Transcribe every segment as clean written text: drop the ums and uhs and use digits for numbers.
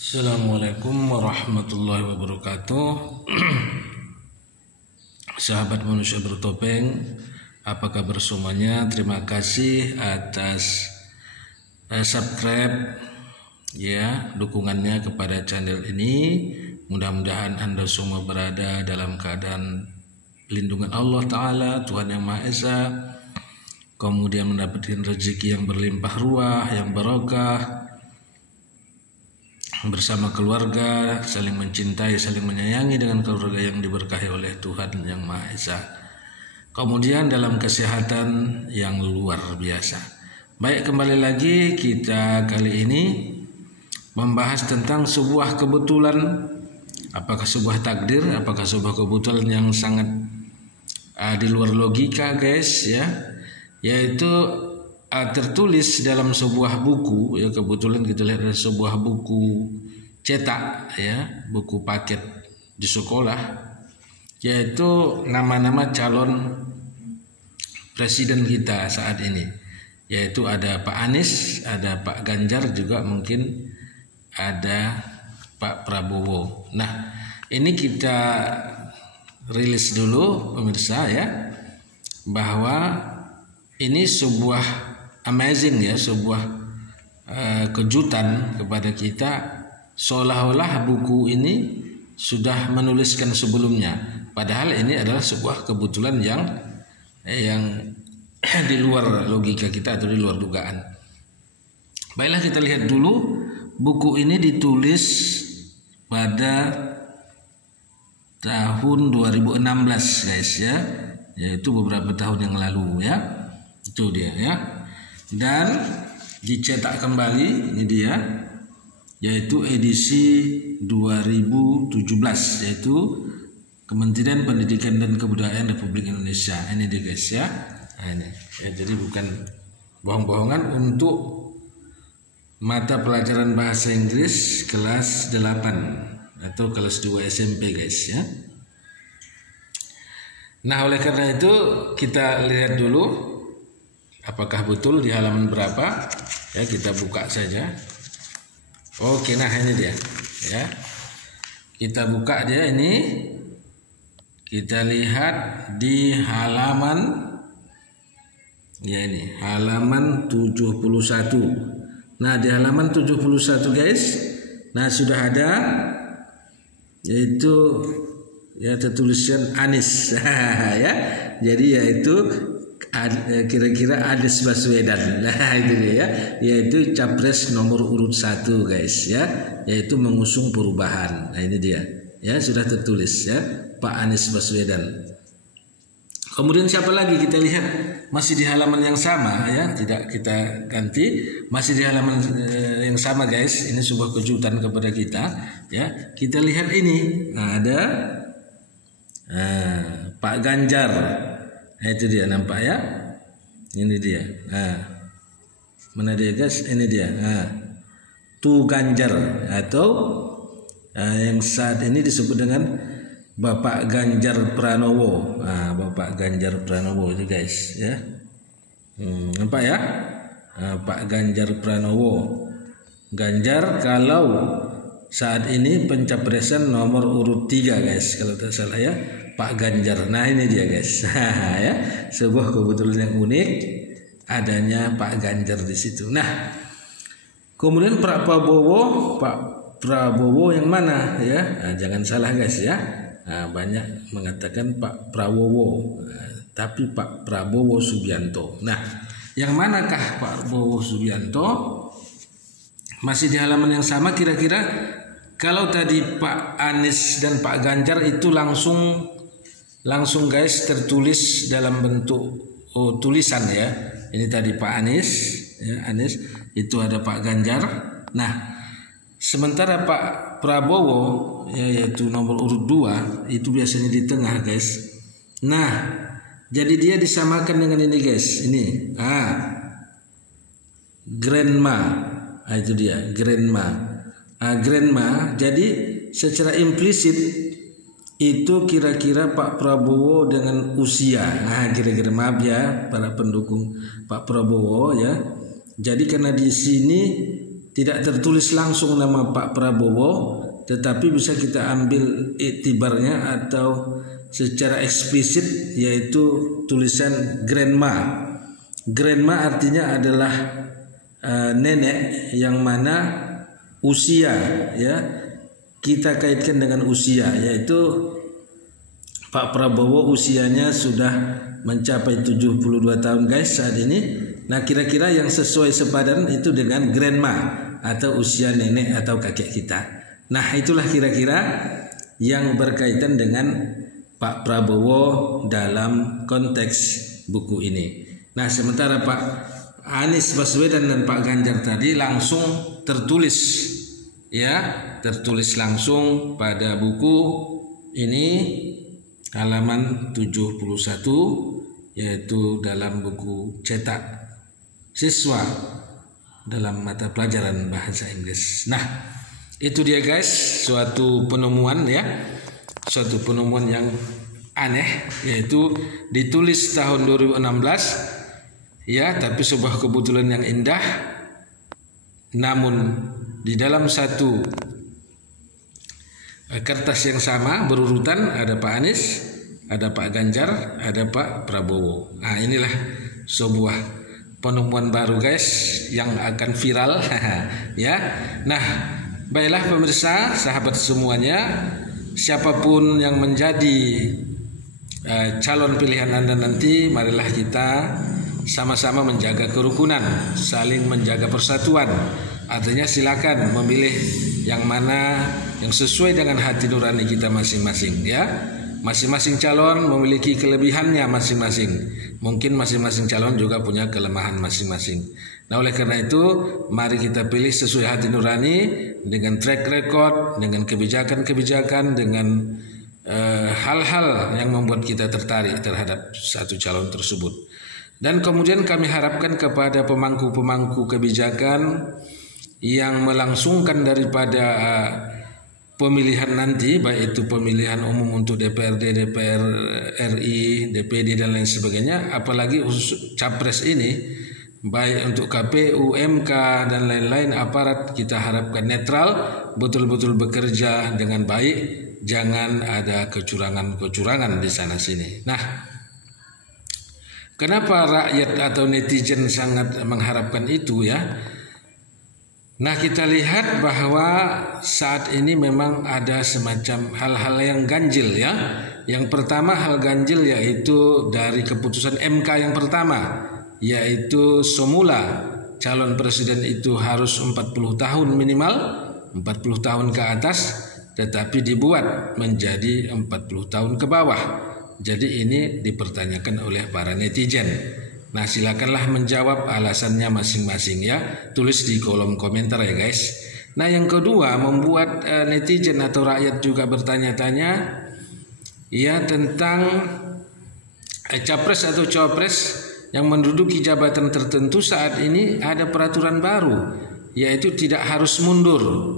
Assalamualaikum warahmatullahi wabarakatuh. Sahabat manusia bertopeng, apa kabar semuanya? Terima kasih atas subscribe ya, dukungannya kepada channel ini. Mudah-mudahan Anda semua berada dalam keadaan lindungan Allah Ta'ala, Tuhan Yang Maha Esa, kemudian mendapatkan rezeki yang berlimpah ruah, yang barokah, bersama keluarga, saling mencintai, saling menyayangi dengan keluarga yang diberkahi oleh Tuhan Yang Maha Esa. Kemudian dalam kesehatan yang luar biasa. Baik, kembali lagi kita kali ini membahas tentang sebuah kebetulan. Apakah sebuah takdir, apakah sebuah kebetulan yang sangat di luar logika, guys ya. Yaitu tertulis dalam sebuah buku ya, kebetulan kita lihat ada sebuah buku cetak ya, buku paket di sekolah, yaitu nama-nama calon presiden kita saat ini, yaitu ada Pak Anies, ada Pak Ganjar, juga mungkin ada Pak Prabowo. Nah, ini kita rilis dulu pemirsa ya, bahwa ini sebuah amazing ya, sebuah kejutan kepada kita, seolah-olah buku ini sudah menuliskan sebelumnya, padahal ini adalah sebuah kebetulan yang di luar logika kita atau di luar dugaan. Baiklah, kita lihat dulu. Buku ini ditulis pada tahun 2016 guys ya, yaitu beberapa tahun yang lalu ya. Itu dia ya. Dan dicetak kembali, ini dia, yaitu edisi 2017, yaitu Kementerian Pendidikan dan Kebudayaan Republik Indonesia. Ini dia guys ya. Nah, ini ya, jadi bukan bohong-bohongan, untuk mata pelajaran bahasa Inggris kelas 8 atau kelas 2 SMP guys ya. Nah, oleh karena itu kita lihat dulu apakah betul di halaman berapa ya, kita buka saja. Oke, nah ini dia ya, kita buka dia ini, kita lihat di halaman ya, ini halaman 71. Nah, di halaman 71 guys, nah sudah ada, yaitu ya tertuliskan Anies ya, jadi yaitu kira-kira Anies Baswedan. Nah itu dia ya, yaitu capres nomor urut 1 guys ya, yaitu mengusung perubahan. Nah ini dia ya, sudah tertulis ya, Pak Anies Baswedan. Kemudian siapa lagi? Kita lihat masih di halaman yang sama ya, tidak kita ganti, masih di halaman yang sama guys. Ini sebuah kejutan kepada kita ya. Kita lihat ini, nah, ada Pak Ganjar. Nah, itu dia, nampak ya, ini dia. Nah, mana dia guys? Ini dia. Nah, Tu Ganjar, atau yang saat ini disebut dengan Bapak Ganjar Pranowo. Nah, Bapak Ganjar Pranowo itu guys ya. Nampak ya? Pak Ganjar Pranowo. Ganjar kalau saat ini pencapresan nomor urut 3 guys, kalau tidak salah ya, Pak Ganjar. Nah ini dia guys ya, sebuah kebetulan yang unik adanya Pak Ganjar di situ. Nah, kemudian Pak Prabowo yang mana ya? Nah, jangan salah guys ya. Nah, banyak mengatakan Pak Prabowo, tapi Pak Prabowo Subianto. Nah, yang manakah Pak Prabowo Subianto? Masih di halaman yang sama. Kira-kira kalau tadi Pak Anies dan Pak Ganjar itu langsung guys tertulis dalam bentuk tulisan ya. Ini tadi Pak Anies ya, Anies, itu ada Pak Ganjar. Nah, sementara Pak Prabowo ya, yaitu nomor urut 2, itu biasanya di tengah guys. Nah, jadi dia disamakan dengan ini guys. Ini grandma. Nah, itu dia grandma. Grandma. Jadi secara implisit itu kira-kira Pak Prabowo dengan usia. Nah, kira-kira, maaf ya para pendukung Pak Prabowo ya. Jadi karena di sini tidak tertulis langsung nama Pak Prabowo, tetapi bisa kita ambil iktibarnya atau secara eksplisit, yaitu tulisan grandma. Grandma artinya adalah nenek, yang mana usia ya kita kaitkan dengan usia, yaitu Pak Prabowo usianya sudah mencapai 72 tahun guys saat ini. Nah, kira-kira yang sesuai sepadan itu dengan grandma atau usia nenek atau kakek kita. Nah, itulah kira-kira yang berkaitan dengan Pak Prabowo dalam konteks buku ini. Nah, sementara Pak Anies Baswedan dan Pak Ganjar tadi langsung tertulis ya, tertulis langsung pada buku ini halaman 71, yaitu dalam buku cetak siswa dalam mata pelajaran bahasa Inggris. Nah, itu dia guys, suatu penemuan ya, suatu penemuan yang aneh, yaitu ditulis tahun 2016 ya, tapi sebuah kebetulan yang indah. Namun di dalam satu kertas yang sama berurutan ada Pak Anies, ada Pak Ganjar, ada Pak Prabowo. Nah, inilah sebuah penemuan baru guys yang akan viral ya. Nah, baiklah pemirsa, sahabat semuanya, siapapun yang menjadi calon pilihan Anda nanti, marilah kita sama-sama menjaga kerukunan, saling menjaga persatuan. Artinya silakan memilih yang mana yang sesuai dengan hati nurani kita masing-masing ya. Masing-masing calon memiliki kelebihannya masing-masing. Mungkin masing-masing calon juga punya kelemahan masing-masing. Nah, oleh karena itu mari kita pilih sesuai hati nurani, dengan track record, dengan kebijakan-kebijakan, dengan hal-hal yang membuat kita tertarik terhadap satu calon tersebut. Dan kemudian kami harapkan kepada pemangku-pemangku kebijakan yang melangsungkan daripada pemilihan nanti, baik itu pemilihan umum untuk DPRD, DPR RI, DPD dan lain sebagainya, apalagi khusus capres ini, baik untuk KPU, MK dan lain-lain aparat, kita harapkan netral, betul-betul bekerja dengan baik, jangan ada kecurangan-kecurangan di sana sini. Nah, kenapa rakyat atau netizen sangat mengharapkan itu ya? Nah, kita lihat bahwa saat ini memang ada semacam hal-hal yang ganjil ya. Yang pertama hal ganjil yaitu dari keputusan MK yang pertama, yaitu semula calon presiden itu harus 40 tahun minimal, 40 tahun ke atas, tetapi dibuat menjadi 40 tahun ke bawah. Jadi ini dipertanyakan oleh para netizen. Nah, silakanlah menjawab alasannya masing-masing ya. Tulis di kolom komentar ya guys. Nah, yang kedua membuat netizen atau rakyat juga bertanya-tanya ya tentang capres atau cawapres yang menduduki jabatan tertentu saat ini ada peraturan baru, yaitu tidak harus mundur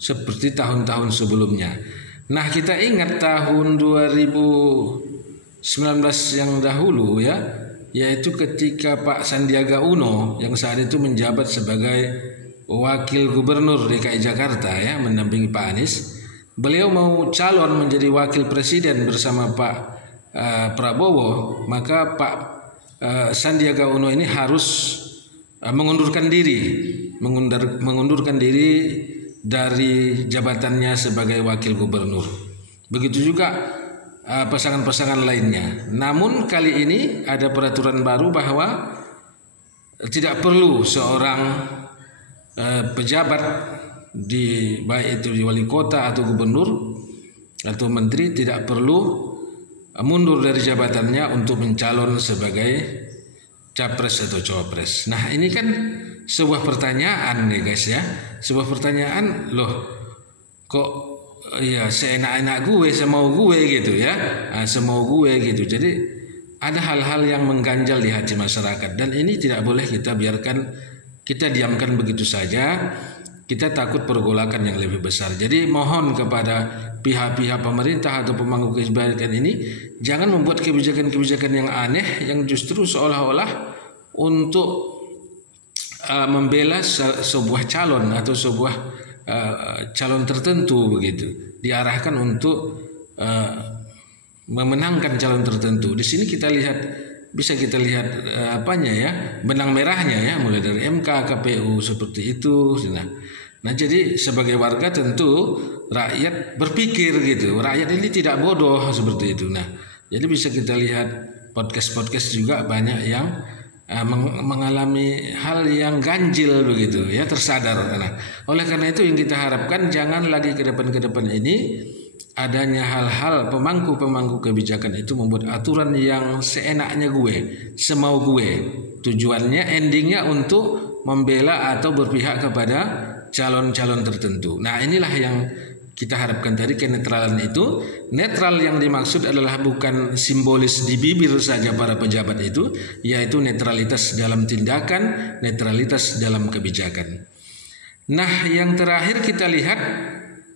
seperti tahun-tahun sebelumnya. Nah, kita ingat tahun 2019 yang dahulu ya, yaitu ketika Pak Sandiaga Uno yang saat itu menjabat sebagai wakil gubernur DKI Jakarta ya, mendampingi Pak Anies, beliau mau calon menjadi wakil presiden bersama Pak Prabowo, maka Pak Sandiaga Uno ini harus mengundurkan diri dari jabatannya sebagai wakil gubernur. Begitu juga pasangan-pasangan lainnya. Namun kali ini ada peraturan baru bahwa tidak perlu seorang pejabat baik itu di wali kota atau gubernur atau menteri tidak perlu mundur dari jabatannya untuk mencalon sebagai capres atau cawapres. Nah, ini kan sebuah pertanyaan nih guys ya. Sebuah pertanyaan, loh kok ya seenak-enak gue, semau gue gitu ya, semau gue gitu. Jadi ada hal-hal yang mengganjal di hati masyarakat dan ini tidak boleh kita biarkan, kita diamkan begitu saja. Kita takut pergolakan yang lebih besar. Jadi mohon kepada pihak-pihak pemerintah atau pemangku kebijakan ini jangan membuat kebijakan-kebijakan yang aneh yang justru seolah-olah untuk membela sebuah calon atau sebuah calon tertentu begitu, diarahkan untuk memenangkan calon tertentu. Di sini kita lihat, bisa kita lihat benang merahnya ya, mulai dari MK, KPU seperti itu. Nah jadi sebagai warga tentu rakyat berpikir gitu, rakyat ini tidak bodoh seperti itu. Nah jadi bisa kita lihat podcast juga banyak yang mengalami hal yang ganjil begitu ya, tersadar. Nah, oleh karena itu yang kita harapkan jangan lagi ke depan ini adanya hal-hal pemangku kebijakan itu membuat aturan yang seenaknya gue, semau gue. Tujuannya, endingnya untuk membela atau berpihak kepada calon-calon tertentu. Nah inilah yang kita harapkan tadi, kenetralan itu. Netral yang dimaksud adalah bukan simbolis di bibir saja para pejabat itu, yaitu netralitas dalam tindakan, netralitas dalam kebijakan. Nah yang terakhir kita lihat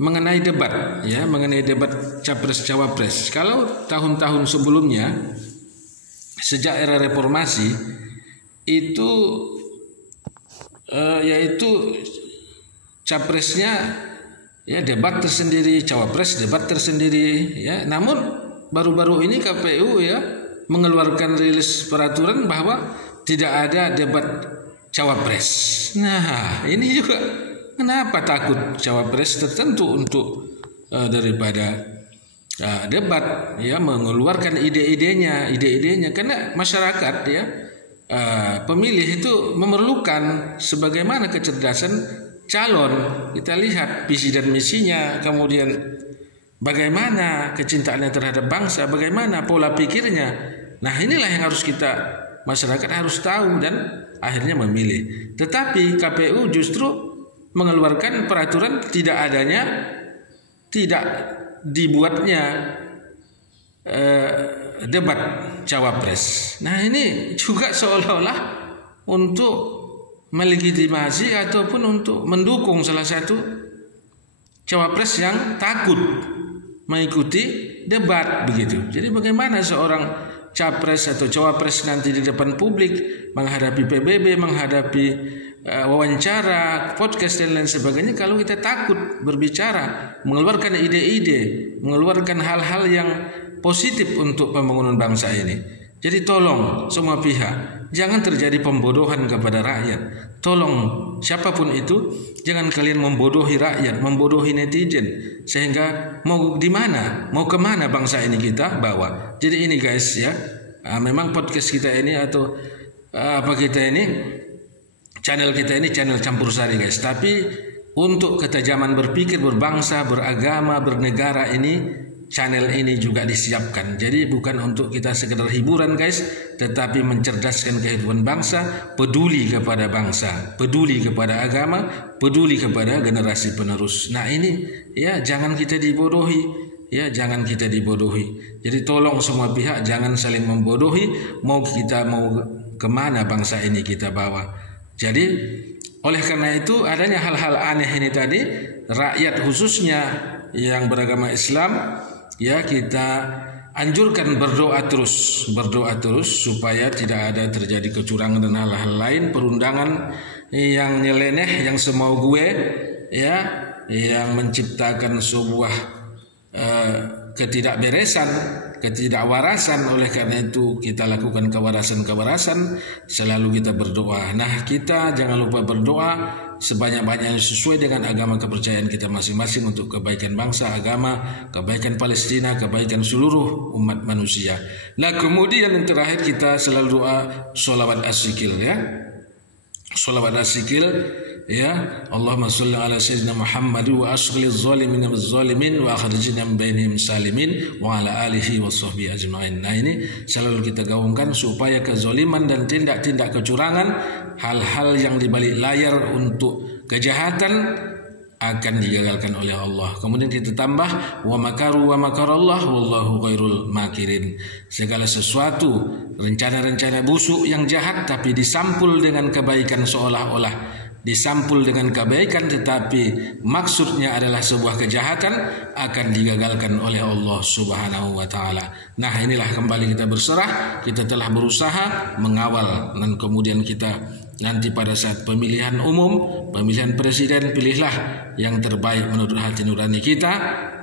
mengenai debat ya, mengenai debat capres cawapres. Kalau tahun-tahun sebelumnya sejak era reformasi itu yaitu capresnya ya debat tersendiri, cawapres debat tersendiri ya. Namun baru-baru ini KPU ya mengeluarkan rilis peraturan bahwa tidak ada debat cawapres. Nah, ini juga kenapa takut cawapres tertentu untuk daripada debat ya, mengeluarkan ide-idenya karena masyarakat ya pemilih itu memerlukan sebagaimana kecerdasan calon. Kita lihat visi dan misinya, kemudian bagaimana kecintaannya terhadap bangsa, bagaimana pola pikirnya. Nah inilah yang harus masyarakat harus tahu dan akhirnya memilih. Tetapi KPU justru mengeluarkan peraturan tidak dibuatnya debat cawapres. Nah ini juga seolah-olah untuk melegitimasi ataupun untuk mendukung salah satu cawapres yang takut mengikuti debat begitu. Jadi bagaimana seorang capres atau cawapres nanti di depan publik menghadapi PBB, menghadapi wawancara, podcast dan lain sebagainya kalau kita takut berbicara, mengeluarkan ide-ide, mengeluarkan hal-hal yang positif untuk pembangunan bangsa ini. Jadi tolong semua pihak, jangan terjadi pembodohan kepada rakyat. Tolong siapapun itu, jangan kalian membodohi rakyat, membodohi netizen, sehingga mau di mana, mau kemana bangsa ini kita bawa. Jadi ini guys ya, memang podcast kita ini atau channel kita ini channel campur sari guys. Tapi untuk ketajaman berpikir, berbangsa, beragama, bernegara ini, channel ini juga disiapkan. Jadi bukan untuk kita sekedar hiburan guys, tetapi mencerdaskan kehidupan bangsa, peduli kepada bangsa, peduli kepada agama, peduli kepada generasi penerus. Nah ini ya jangan kita dibodohi. Ya jangan kita dibodohi. Jadi tolong semua pihak jangan saling membodohi. Mau kemana bangsa ini kita bawa. Jadi oleh karena itu adanya hal-hal aneh ini tadi, rakyat khususnya yang beragama Islam ya kita anjurkan berdoa terus supaya tidak ada terjadi kecurangan dan hal-hal lain, perundangan yang nyeleneh, yang semau gue ya, yang menciptakan sebuah ketidakberesan, ketidakwarasan. Oleh karena itu kita lakukan kewarasan, selalu kita berdoa. Nah kita jangan lupa berdoa sebanyak-banyaknya sesuai dengan agama kepercayaan kita masing-masing untuk kebaikan bangsa, agama, kebaikan Palestina, kebaikan seluruh umat manusia. Nah kemudian yang terakhir kita selalu doa sholawat as-sikil ya, sholawat as-sikil ya. Allahumma sholli ala sayyidina Muhammad wa asghliz zalimin biz-zalimin wa akhrijna min bainihim salimin wa ala alihi wa sahbihi ajma'in. Nah ini selalu kita gaungkan supaya kezaliman dan tindak-tindak kecurangan, hal-hal yang dibalik layar untuk kejahatan akan digagalkan oleh Allah. Kemudian kita tambah wa makaru wa makarallah wallahu khairul makirin. Segala sesuatu rencana-rencana busuk yang jahat tapi disampul dengan kebaikan, seolah-olah disampul dengan kebaikan tetapi maksudnya adalah sebuah kejahatan, akan digagalkan oleh Allah Subhanahu wa taala. Nah, inilah kembali kita berserah, kita telah berusaha mengawal dan kemudian kita nanti pada saat pemilihan umum, pemilihan presiden, pilihlah yang terbaik menurut hati nurani kita.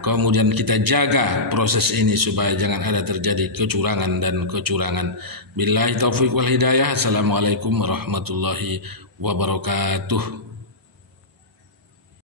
Kemudian kita jaga proses ini supaya jangan ada terjadi kecurangan dan kecurangan. Billahi taufiq wal hidayah. Assalamualaikum warahmatullahi wabarakatuh.